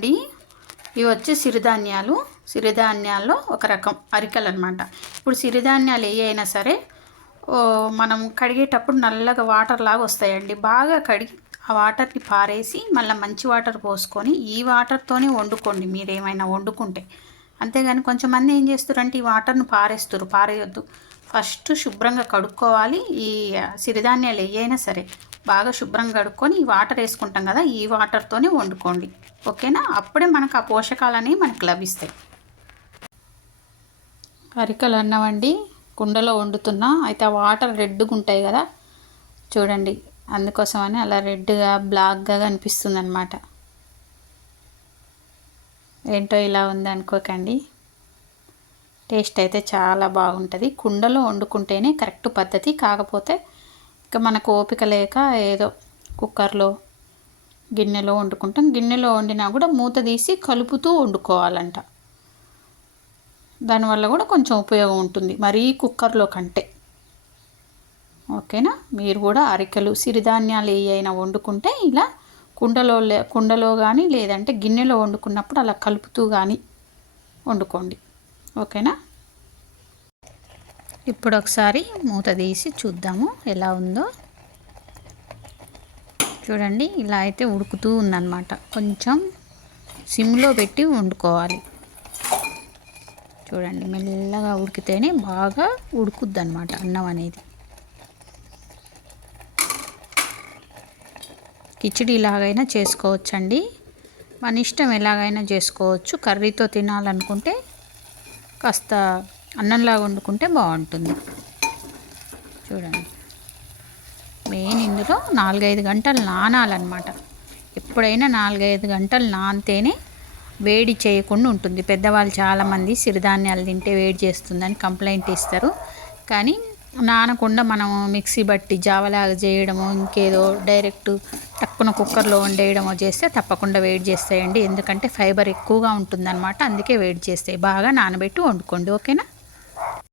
అండి. ఇవి వచ్చి సిరిధాన్యాల్లో ఒక రకం అరికలు అనమాట. ఇప్పుడు సిరిధాన్యాలు ఏ అయినా సరే మనం కడిగేటప్పుడు నల్లగా వాటర్ లాగా వస్తాయండి. బాగా కడిగి ఆ వాటర్ని పారేసి మళ్ళీ మంచి వాటర్ పోసుకొని ఈ వాటర్తోనే వండుకోండి మీరు ఏమైనా వండుకుంటే. అంతేగాని కొంచెంమంది ఏం చేస్తారంటే ఈ వాటర్ను పారేయొద్దు. ఫస్ట్ శుభ్రంగా కడుక్కోవాలి. ఈ సిరిధాన్యాలు ఏ అయినా సరే బాగా శుభ్రంగా కడుక్కొని ఈ వాటర్ వేసుకుంటాం కదా, ఈ వాటర్తోనే వండుకోండి. ఓకేనా? అప్పుడే మనకు ఆ పోషకాలు అనేవి మనకు లభిస్తాయి. అరికలు అన్నవండి కుండలో వండుతున్నా. అయితే ఆ వాటర్ రెడ్గా ఉంటాయి కదా చూడండి, అందుకోసమని అలా రెడ్గా బ్లాక్గా కనిపిస్తుంది అనమాట. ఏంటో ఇలా ఉంది అనుకోకండి. టేస్ట్ అయితే చాలా బాగుంటుంది. కుండలో వండుకుంటేనే కరెక్ట్ పద్ధతి. కాకపోతే ఇక మనకు ఓపిక లేక ఏదో కుక్కర్లో గిన్నెలో వండుకుంటాం. గిన్నెలో వండినా కూడా మూత తీసి కలుపుతూ వండుకోవాలంట. దానివల్ల కూడా కొంచెం ఉపయోగం ఉంటుంది మరీ కుక్కర్లో కంటే. ఓకేనా? మీరు కూడా అరికలు సిరిధాన్యాలు ఏ అయినా వండుకుంటే ఇలా కుండలో కానీ లేదంటే గిన్నెలో వండుకున్నప్పుడు అలా కలుపుతూ కానీ వండుకోండి. ఓకేనా? ఇప్పుడు ఒకసారి మూత తీసి చూద్దాము ఎలా ఉందో. చూడండి, ఇలా అయితే ఉడుకుతూ ఉందన్నమాట. కొంచెం సిమ్లో పెట్టి వండుకోవాలి. చూడండి, మెల్లగా ఉడికితేనే బాగా ఉడుకుద్ది అన్నమాట అన్నం అనేది. కిచిడి ఎలాగైనా చేసుకోవచ్చండి, మన ఇష్టం, ఎలాగైనా చేసుకోవచ్చు. కర్రీతో తినాలనుకుంటే కాస్త అన్నంలాగా వండుకుంటే బాగుంటుంది. చూడండి, మెయిన్ ఇందులో 4-5 గంటలు నానాలన్నమాట. ఎప్పుడైనా 4-5 గంటలు నానితేనే వేడి చేయకుండా ఉంటుంది. పెద్దవాళ్ళు చాలామంది సిరిధాన్యాలు తింటే వేడి చేస్తుందని కంప్లైంట్ ఇస్తారు. కానీ నానకుండా మనం మిక్సీ బట్టి జావలాగా చేయడమో ఇంకేదో డైరెక్ట్ టక్కున కుక్కర్లో వండేయడమో చేస్తే తప్పకుండా వేడి చేస్తాయండి. ఎందుకంటే ఫైబర్ ఎక్కువగా ఉంటుందన్నమాట, అందుకే వేడి చేస్తాయి. బాగా నానబెట్టి వండుకోండి. ఓకేనా?